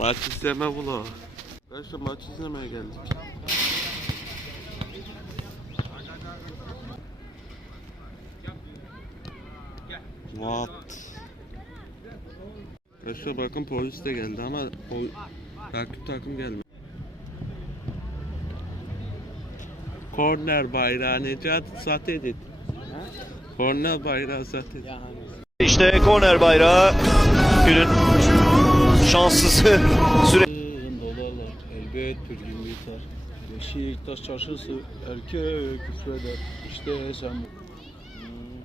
Maç izleme vlog. Arkadaşlar maç izlemeye geldik. What? Arkadaşlar bakın polis de geldi ama o rakip takım gelmedi. Korner bayrağı Necat sat edin. Korner bayrağı sat edin. İşte korner bayrağı günün şanslısı süre. dolarlar elbet bir gün biter. Beşiktaş çarşısı erkek küfreder. İşte sen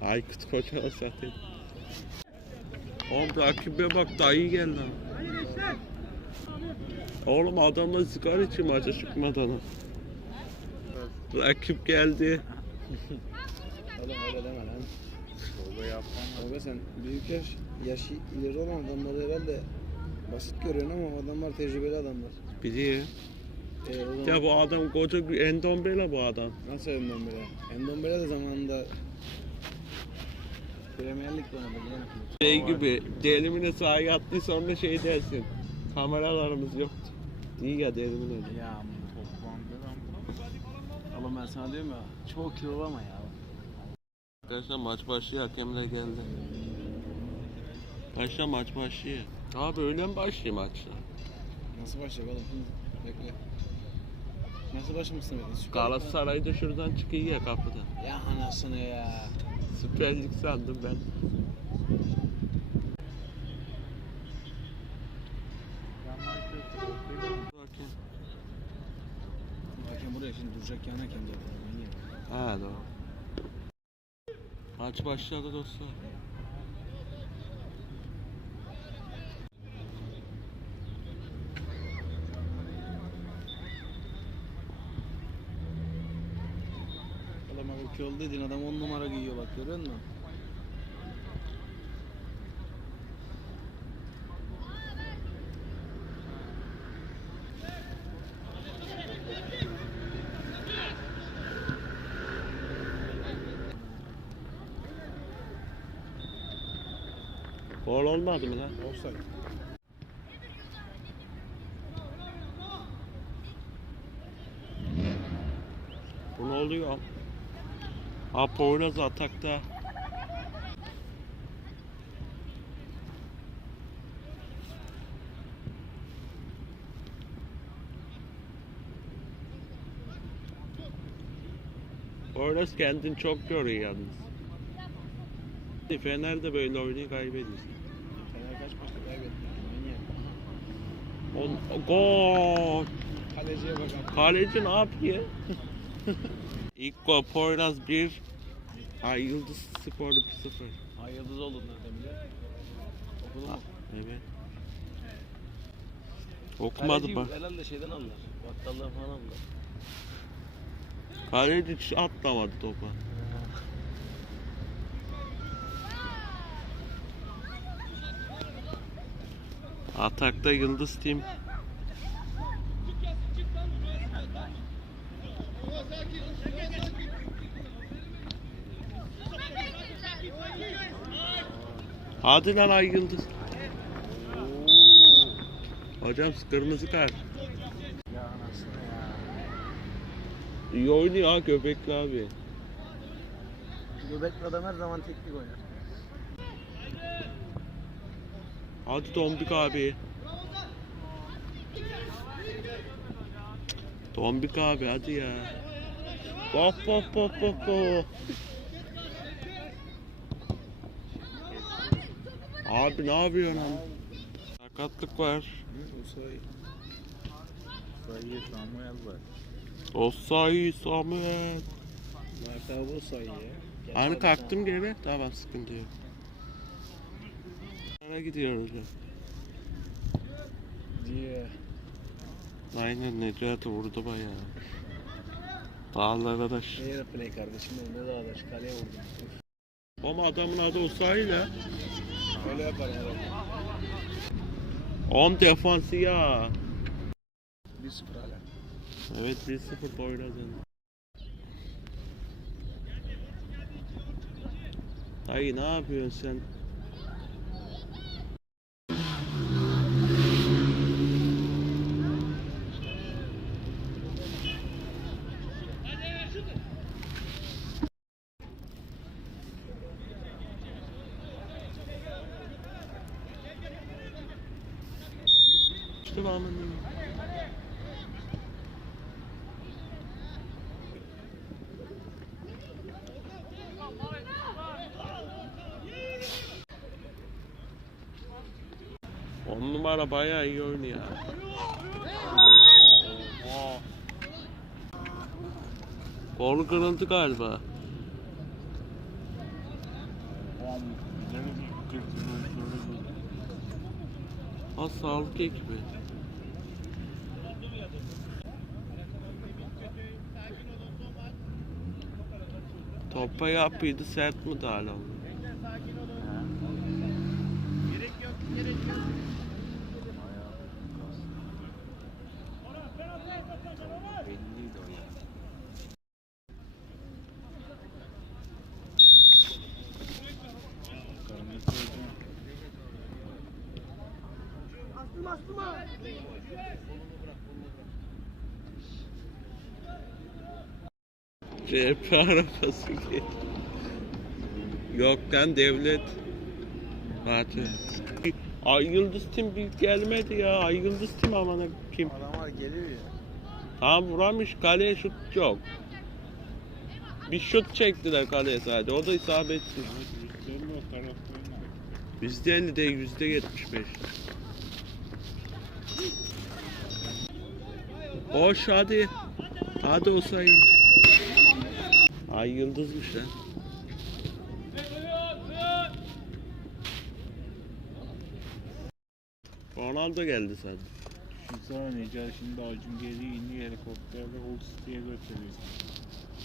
Aykut Koç'a sat edin. Oğlum rakibe bak dayı gel lan. Oğlum adamla sigara içi maça çıkmadan. Rakip geldi. Oğlum öyle deme lan. Baba yapma. Baba sen büyük yaş, yaşı ileri olan adamları herhalde basit görüyorsun ama adamlar tecrübeli adamlar. Biliyor. Ee, o zaman Ya bu adam koca bir endombele bu adam. nasıl Endombele? Endombele de zamanında Premier Lig'de oynadı biliyor musun? Şey gibi delimine sahaya attı sonra şey dersin. Kameralarımız yoktu. İyi ya delimin öyle. Ya Oğlum ben sana diyorum ya çok kilolama ya. Arkadaşlar maç başlıyor hakemler geldi. Başla maç başlıyor. Abi öyle mi başlıyor maçlar? Nasıl başlayacak oğlum? Şimdi Bekle. Nasıl başlamışsın böyle? Süper Lig Galatasaray da şuradan çıkıyor ya kapıda. falan. Ya anasını ya. Süper Lig sandım ben. Bakayım. Hakem buraya şimdi duracak yan hakem. Manyak. Ha doğru. Maç başladı dostlar. Bak yol dedin adam 10 numara giyiyor bak görüyor musun? Gol olmadı mı lan? Offside. Bu ne oluyor? Ha Poyraz atakta. Poyraz kendini çok görüyor yalnız. Fener de böyle oynuyor kaybediyor. Fener kaç maçta kaybetti? On, gol! Kaleciye bakalım. Kaleci ne yapıyor? İlk gol Poyraz 1. Ay Yıldız Spor 0. Ay yıldız oldun nereden biliyor? Okudun mu? Evet. Okumadı bak. Herhalde şeyden aldılar. Battallar falan aldılar. Kaleci atlamadı topa. Atakta Yıldız Team. Hadi lan ay Yıldız. Hocam kırmızı kart. Ya anasını ya. İyi oynuyor ha Göbekli abi. Göbekli adam her zaman teknik oynar. Hadi Tombik abi. Tombik abi hadi ya. Bak bak bak bak bak. Abi ne yapıyorsun lan? Sakatlık var. Sayı Samuel var. Osay Samuel. Mert abi Usay ya. Hani kalktım geri. Tamam sıkıntı yok. Nereye gidiyoruz ya? Diye. Aynen Necati vurdu bayağı. Dağlara da ş- Fair play kardeşim ne daha da şu kaleye vurdum. Ama adamın adı Osay'la. Öyle herhalde. 10 defansı ya. 1-0 hala. Evet 1-0 Poyraz'ın. Dayı ne yapıyorsun sen? Benim. On numara bayağı iyi oynuyor. Kolu kırıldı galiba. Ha sağlık ekibi. Topa yapıydı sert mi daha lan? Belliydi o ya. Kırmızı hocam. CHP arabası ki. Yok lan devlet. Fatih. Ay Yıldız Tim bir gelmedi ya. Ay Yıldız Tim aman kim? Adamlar geliyor ya. Tam vuramış kaleye şut yok. Bir şut çektiler kaleye sadece. O da isabetsiz. Yüzde 50 değil yüzde 75. Hoş hadi. Hadi o sayın. Ay yıldızmış lan. Ronaldo geldi sen. Düşünsene Necar şimdi Acun geliyor iniyor helikopterle Hull City'ye götürüyor.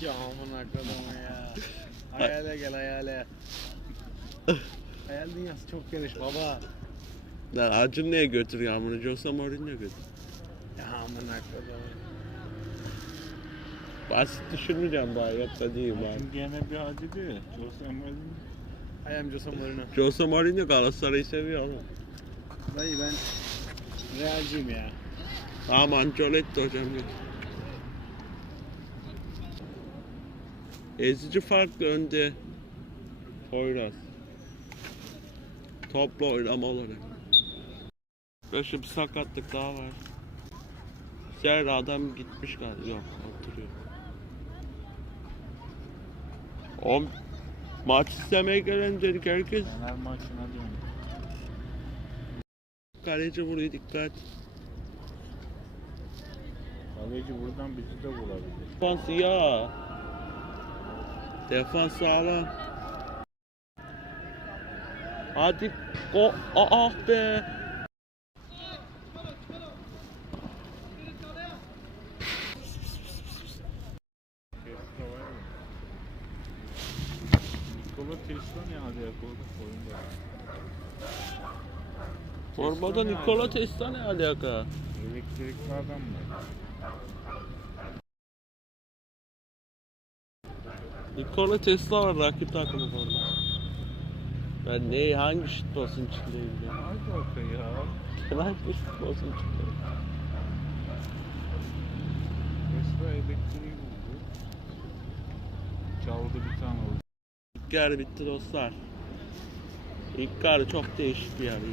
Ya aman akadama ya. Hayale gel hayale. Hayal dünyası çok geniş baba. Lan Acun neye götürüyor amına? Jose Mourinho götür. Ya aman akadama. Basit düşünmeyeceğim bari yoksa değil bari. Acun gene bir hadi de. Jose Mourinho. I am Jose Mourinho. Jose Mourinho Galatasaray'ı seviyor oğlum. Dayı ben Realciyim ya. Tamam Ancelotti hocam. Ezici farklı önde. Poyraz. Topla oynama olarak. Böyle bir sakatlık daha var. Ser adam gitmiş galiba. Yok oturuyor. O maç istemeye gelen dedik herkes Fener maçına döndü. kaleci vuruyor dikkat. Kaleci buradan bizi de bulabilir. Defans ya. Defans sağlam. Hadi go ah be. Kesinlikle var ya. Nikola Tesla ne alaka orada oyunda? Formada Nikola? Tesla ne alaka? Elektrikli adam mı? Nikola Tesla var rakip takımı forma. Ben ne hangi şutbolsun içindeyim ya? alaka ya? Hangi şutbolsun içindeyim? Tesla elektriği buldu. Çaldı bir tane oldu. İlk yarı bitti dostlar. İlk yarı çok değişik bir yarıydı.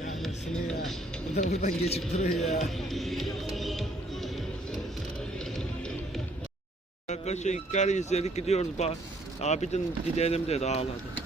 Ya nasıl ya? Buradan buradan geçip duruyor ya. Arkadaşlar ilk yarı izledik gidiyoruz bak. Abidin gidelim dedi ağladı.